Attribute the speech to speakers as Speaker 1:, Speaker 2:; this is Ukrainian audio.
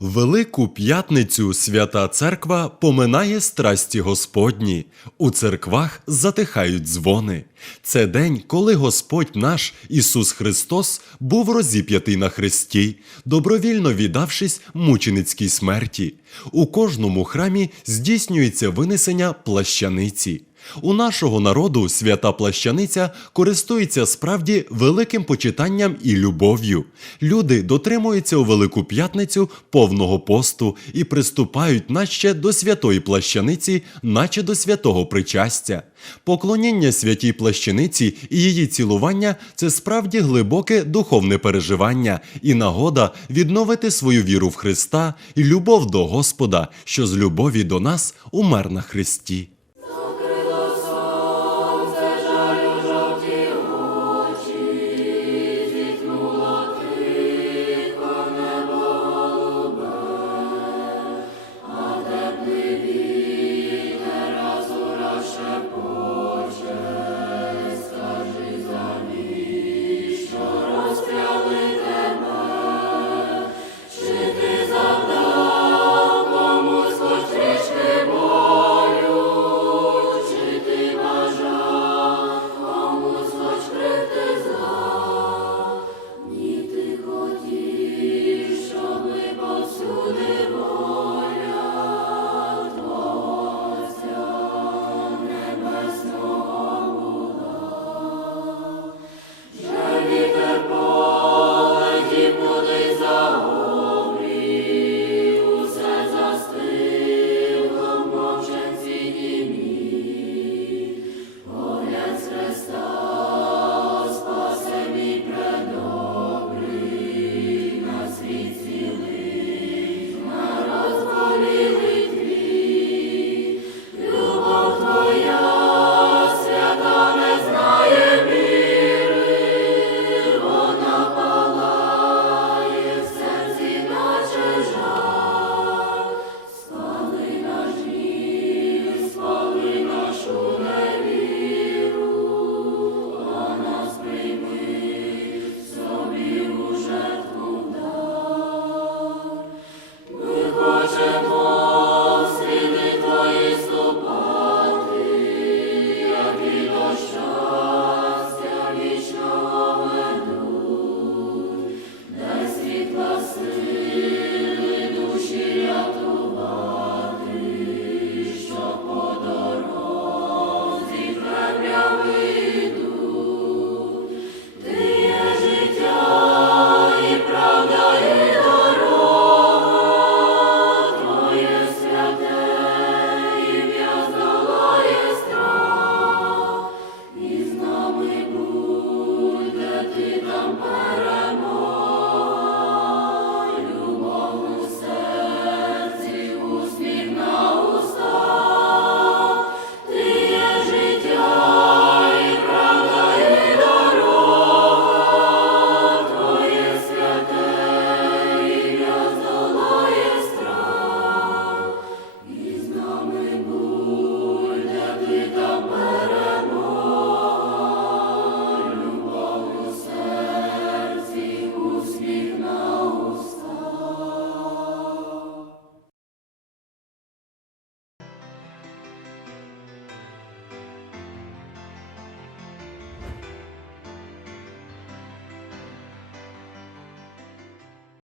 Speaker 1: Велику п'ятницю свята церква поминає страсті Господні. У церквах затихають дзвони. Це день, коли Господь наш Ісус Христос був розіп'ятий на хресті, добровільно віддавшись мученицькій смерті. У кожному храмі здійснюється винесення плащаниці. У нашого народу свята плащаниця користується справді великим почитанням і любов'ю. Люди дотримуються у Велику П'ятницю повного посту і приступають наче до святої плащаниці, наче до святого причастя. Поклоніння святій плащаниці і її цілування це справді глибоке духовне переживання і нагода відновити свою віру в Христа і любов до Господа, що з любові до нас умер на Христі.